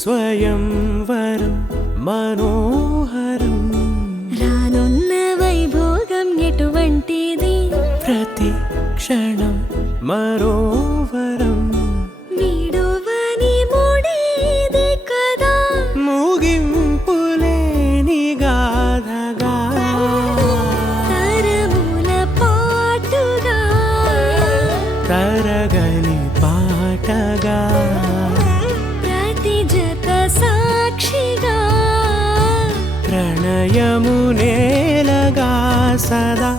స్వయంవరం మనోహరం రానున్న వైభోగం ఎటువంటిది ప్రతి క్షణం మరోవరం వీడువని మూడేది కదా ముగింపులేని గాథగా తరముల పాటుగా తరగని పాటగా ప్రతి జత సాక్షిగా ప్రణయము నేలగా సదా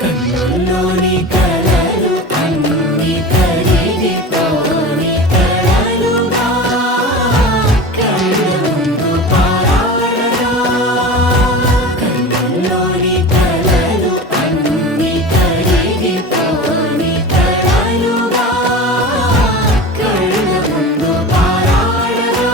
కన్నుల్లోని కలలు అన్ని కరిగిపోని కలలుగా కళ్ళ ముందు పారాడగా కన్నుల్లోని కలలు అన్ని కరిగిపోని కలలుగా కళ్ళ ముందు పారాడగా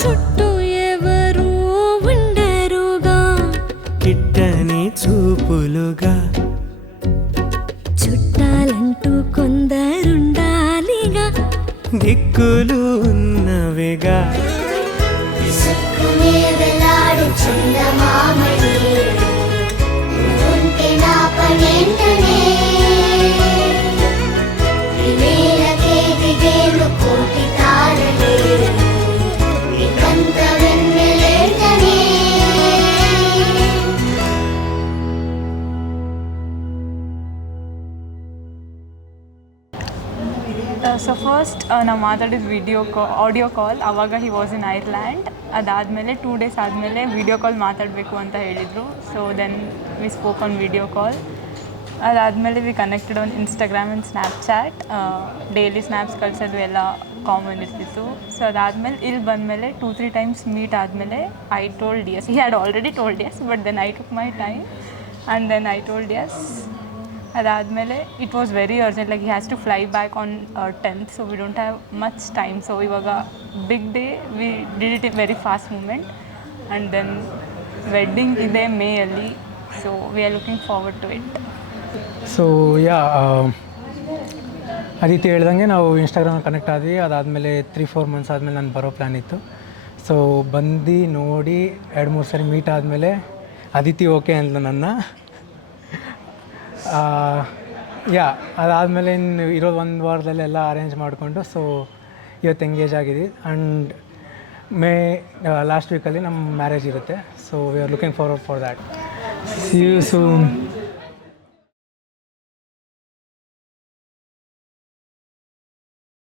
చుట్టూ ఎవరు ఉండరుగా కిట్టని చూపులుగా చుట్టాలంటూ కొందరుండాలిగా దిక్కులు ఉన్నవిగా విసుక్కునే వెలాడు చందమామని ఉంటే నా పనేంటనే వేలకే దిగేలు కోటి తారలే ఇకంత వెన్నెలేంటనే ಸೊ ಫಸ್ಟ್ ನಾವು ಮಾತಾಡಿದ ಆಡಿಯೋ ಕಾಲ್ ಆವಾಗ ಹಿ ವಾಸ್ ಇನ್ ಐರ್ಲ್ಯಾಂಡ್. ಅದಾದಮೇಲೆ 2 days ಆದಮೇಲೆ ವಿಡಿಯೋ ಕಾಲ್ ಮಾತಾಡಬೇಕು ಅಂತ ಹೇಳಿದರು. So then we spoke on video call. ಅದಾದಮೇಲೆ we connected on Instagram and Snapchat. Daily snaps ಕಳಿಸೋದು ಎಲ್ಲ ಕಾಮನ್ ಇರ್ತಿತ್ತು. ಸೊ ಅದಾದಮೇಲೆ ಇಲ್ಲಿ ಬಂದಮೇಲೆ 2-3 times ಮೀಟ್ ಆದಮೇಲೆ I told yes. He had already told yes, but then I took my time and then I told yes. ಅದಾದಮೇಲೆ it was very urgent, like he has to fly back on 10th, so we don't have much time. So ಇವಾಗ big day we did it in very fast moment. And then wedding ಇದೆ ಮೇಯಲ್ಲಿ, so we are looking forward to it. So yeah Aditi ಹೇಳ್ದಂಗೆ ನಾವು Instagram connect ಆದ್ವಿ. ಅದಾದಮೇಲೆ 3-4 months ಆದಮೇಲೆ ನಾನು ಬರೋ ಪ್ಲ್ಯಾನ್ ಇತ್ತು. ಸೊ ಬಂದು ನೋಡಿ 2-3 ಸರಿ ಮೀಟ್ ಆದಮೇಲೆ ಅದಿತಿ ಓಕೆ ಅಂತ ನನ್ನ ಯಾ ಅದಾದಮೇಲೆ ಇನ್ನು ಇರೋದು 1 ವಾರದಲ್ಲೆಲ್ಲ ಅರೇಂಜ್ ಮಾಡಿಕೊಂಡು ಸೊ ಇವತ್ತು ಎಂಗೇಜ್ ಆಗಿದ್ವಿ. ಆ್ಯಂಡ್ ಲಾಸ್ಟ್ ವೀಕಲ್ಲಿ ನಮ್ಮ ಮ್ಯಾರೇಜ್ ಇರುತ್ತೆ. So we are looking forward for that. See you soon.